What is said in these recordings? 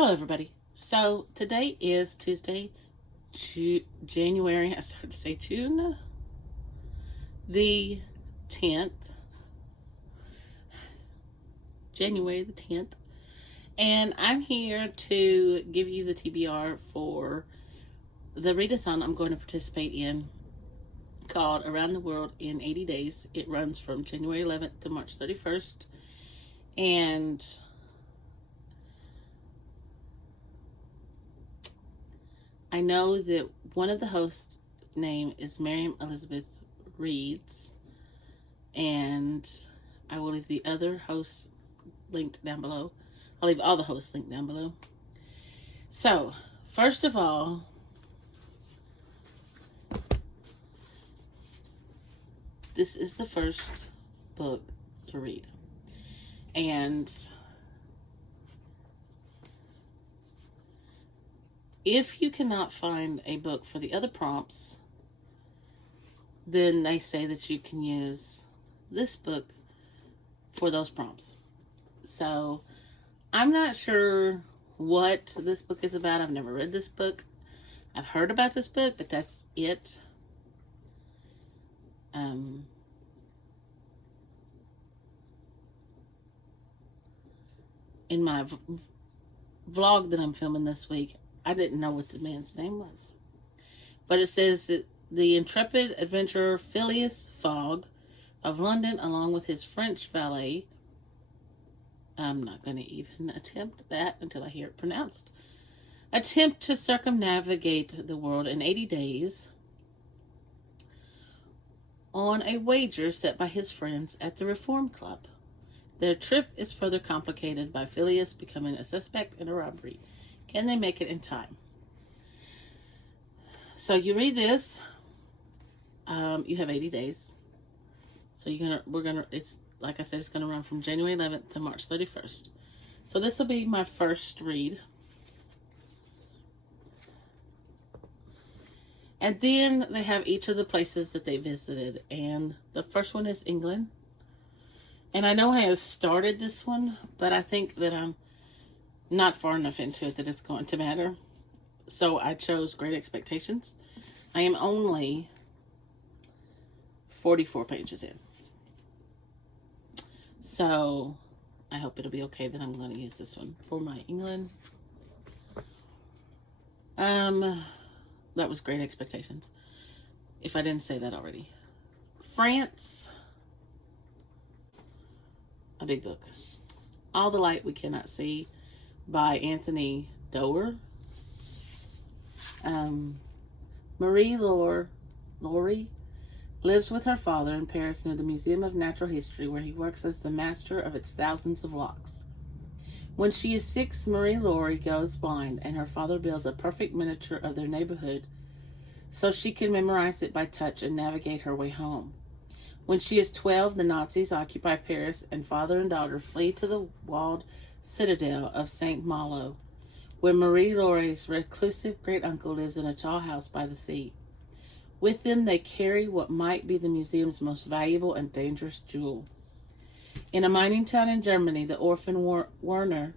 Hello, everybody. So today is Tuesday, January, I started to say June, the 10th, January the 10th, and I'm here to give you the TBR for the readathon I'm going to participate in called Around the World in 80 Days. It runs from January 11th to March 31st, and I know that one of the hosts' name is Miriam Elizabeth Reads, and I will leave the other hosts linked down below. I'll leave all the hosts linked down below. So, first of all, this is the first book to read. And if you cannot find a book for the other prompts, then they say that you can use this book for those prompts. So I'm not sure what this book is about. I've never read this book. I've heard about this book, but that's it. In my vlog that I'm filming this week, I didn't know what the man's name was. But it says that the intrepid adventurer Phileas Fogg of London, along with his French valet, I'm not going to even attempt that until I hear it pronounced, attempt to circumnavigate the world in 80 days on a wager set by his friends at the Reform Club. Their trip is further complicated by Phileas becoming a suspect in a robbery. Can they make it in time? So you read this. You have 80 days. So it's like I said, it's gonna run from January 11th to March 31st. So this will be my first read. And then they have each of the places that they visited. And the first one is England. And I know I have started this one, but I think that I'm not far enough into it that it's going to matter. So I chose Great Expectations. I am only 44 pages in. So I hope it'll be okay that I'm going to use this one for my England. That was Great Expectations, if I didn't say that already. France, a big book. All the Light We Cannot See by Anthony Doerr. Marie Laure lives with her father in Paris near the Museum of Natural History, where he works as the master of its thousands of locks. When she is 6, Marie Laure goes blind, and her father builds a perfect miniature of their neighborhood so she can memorize it by touch and navigate her way home. When she is 12, the Nazis occupy Paris, and father and daughter flee to the walled citadel of Saint Malo, where Marie Laure's reclusive great-uncle lives in a tall house by the sea. With them, they carry what might be the museum's most valuable and dangerous jewel. In a mining town in Germany, the orphan Werner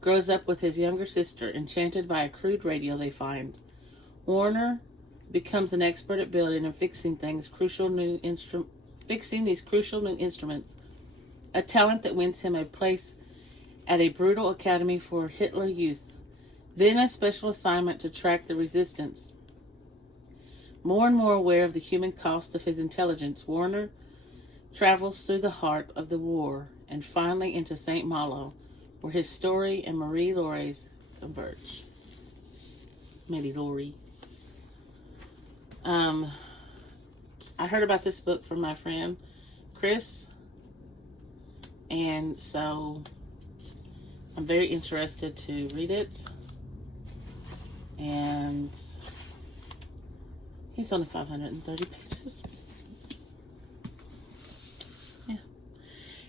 grows up with his younger sister, enchanted by a crude radio they find. Werner becomes an expert at building and fixing these crucial new instruments, a talent that wins him a place at a brutal academy for Hitler Youth, then a special assignment to track the resistance. More and more aware of the human cost of his intelligence, Werner travels through the heart of the war and finally into Saint Malo, where his story and Marie Laure's converge. Maybe Laurie. I heard about this book from my friend Chris, and so I'm very interested to read it. And he's only 530 pages. Yeah.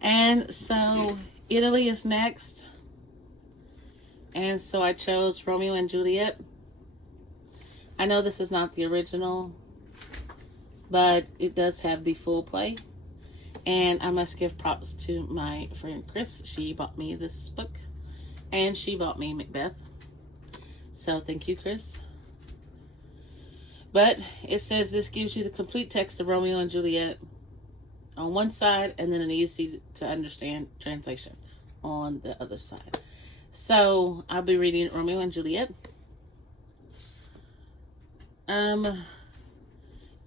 And so Italy is next. And so I chose Romeo and Juliet. I know this is not the original, but it does have the full play. And I must give props to my friend Chris. She bought me this book. And she bought me Macbeth. So thank you, Chris. But it says this gives you the complete text of Romeo and Juliet on one side, and then an easy to understand translation on the other side. So I'll be reading Romeo and Juliet.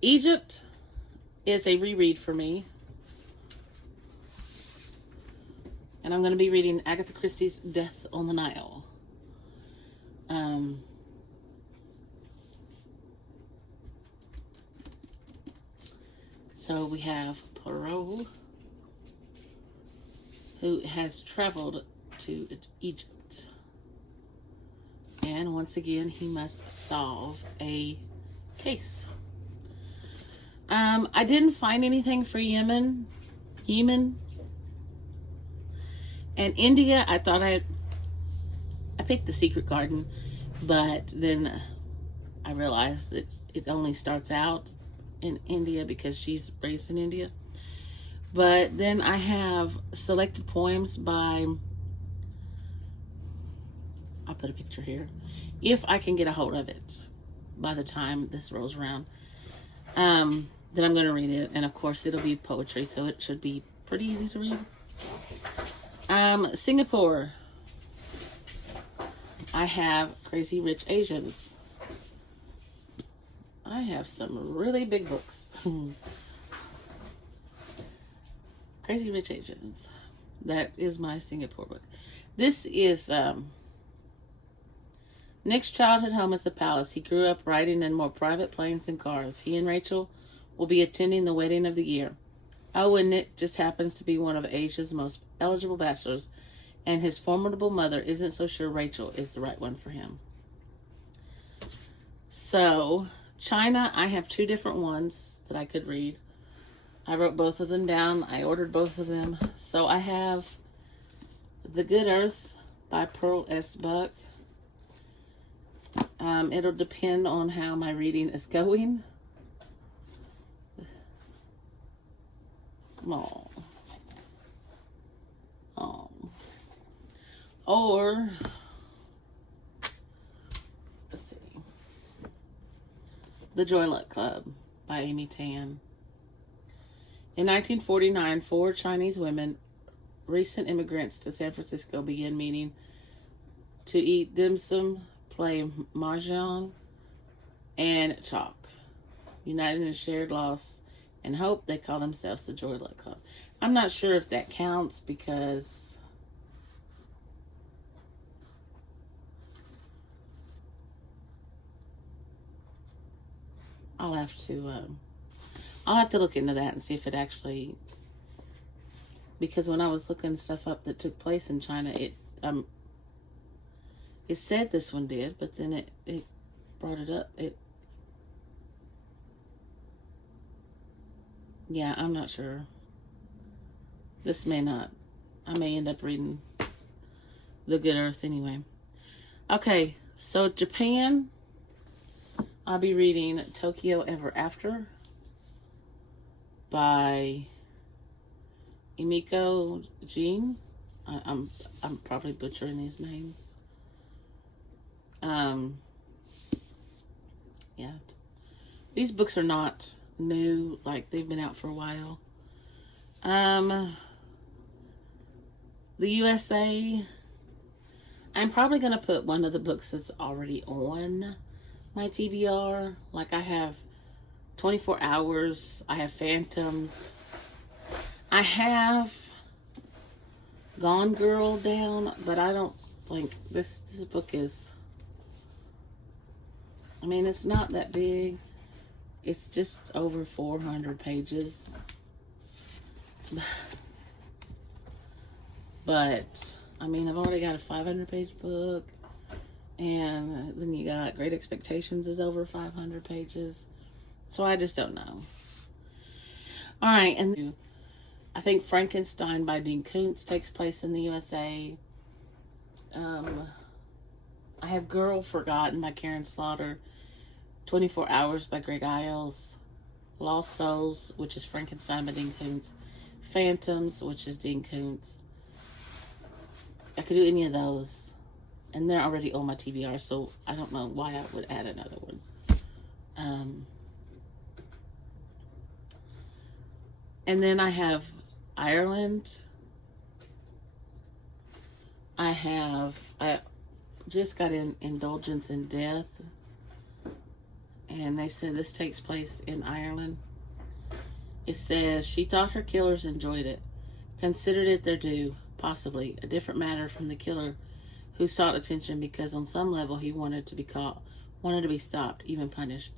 Egypt is a reread for me. And I'm going to be reading Agatha Christie's Death on the Nile. So we have Poirot, who has traveled to Egypt. And once again, he must solve a case. I didn't find anything for Yemen. And India, I thought I picked The Secret Garden, but then I realized that it only starts out in India because she's raised in India. But then I have selected poems by, I'll put a picture here, if I can get a hold of it by the time this rolls around. Then I'm going to read it, and of course it'll be poetry, so it should be pretty easy to read. Singapore, I have Crazy Rich Asians. I have some really big books. Crazy Rich Asians. That is my Singapore book. This is Nick's childhood home is the palace. He grew up riding in more private planes than cars. He and Rachel will be attending the wedding of the year. Oh, and Nick just happens to be one of Asia's most eligible bachelors, and his formidable mother isn't so sure Rachel is the right one for him. So, China, I have two different ones that I could read. I wrote both of them down. I ordered both of them. So I have The Good Earth by Pearl S. Buck. It'll depend on how my reading is going. Or, let's see, The Joy Luck Club by Amy Tan. In 1949, 4 Chinese women, recent immigrants to San Francisco, began meeting to eat dim sum, play mahjong, and talk. United in shared loss and hope, they call themselves the Joy Luck Club. I'm not sure if that counts because I'll have to look into that and see if it actually, because when I was looking stuff up that took place in China, it said this one did, but then it brought it up. Yeah, I'm not sure. This may not. I may end up reading The Good Earth anyway. Okay, so Japan, I'll be reading Tokyo Ever After by Emiko Jean. I'm probably butchering these names. Yeah. These books are not new, like they've been out for a while. The USA, I'm probably going to put one of the books that's already on my TBR. Like I have 24 Hours, I have Phantoms, I have Gone Girl down, but I don't think this book is, I mean, it's not that big. It's just over 400 pages. But, I mean, I've already got a 500-page book. And then you got Great Expectations is over 500 pages. So I just don't know. All right, and I think Frankenstein by Dean Koontz takes place in the USA. I have Girl Forgotten by Karen Slaughter. 24 Hours by Greg Iles. Lost Souls, which is Frankenstein by Dean Koontz. Phantoms, which is Dean Koontz. I could do any of those. And they're already on my TBR, so I don't know why I would add another one. And then I have Ireland. I just got in Indulgence in Death. And they said this takes place in Ireland. It says, she thought her killers enjoyed it, considered it their due, possibly a different matter from the killer who sought attention because on some level he wanted to be caught, wanted to be stopped, even punished.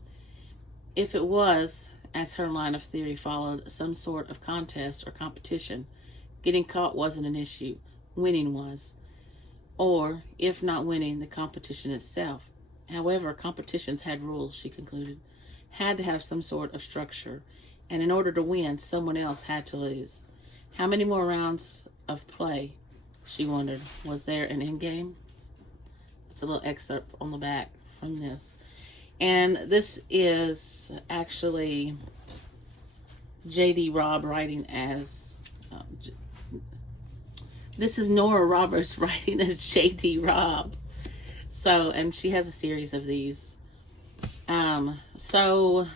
If it was, as her line of theory followed, some sort of contest or competition, getting caught wasn't an issue, winning was. Or, if not winning, the competition itself. However, competitions had rules, she concluded, had to have some sort of structure, and in order to win, someone else had to lose. How many more rounds of play, she wondered. Was there an end game? It's a little excerpt on the back from this. And this is actually J.D. Robb writing as... this is Nora Roberts writing as J.D. Robb. So, and she has a series of these. So...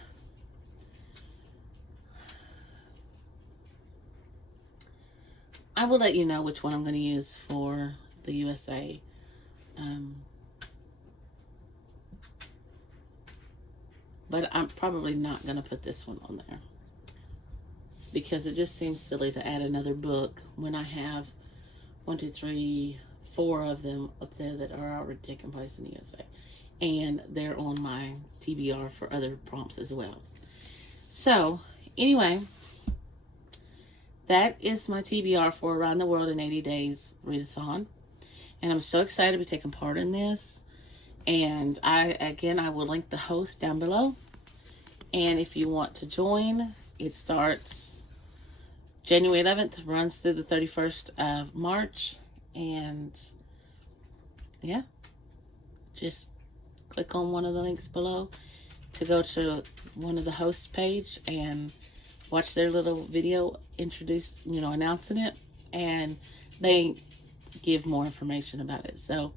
I will let you know which one I'm going to use for the USA. But I'm probably not going to put this one on there, because it just seems silly to add another book when I have 1, 2, 3, 4 of them up there that are already taking place in the USA. And they're on my TBR for other prompts as well. So, anyway... that is my TBR for Around the World in 80 Days Readathon. And I'm so excited to be taking part in this. And I will link the host down below. And if you want to join, it starts January 11th, runs through the 31st of March. And yeah, just click on one of the links below to go to one of the hosts page and watch their little video announcing it, and they give more information about it. So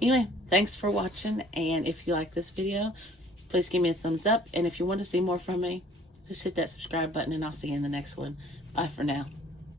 anyway, thanks for watching, and if you like this video, please give me a thumbs up, and if you want to see more from me, just hit that subscribe button, and I'll see you in the next one. Bye for now.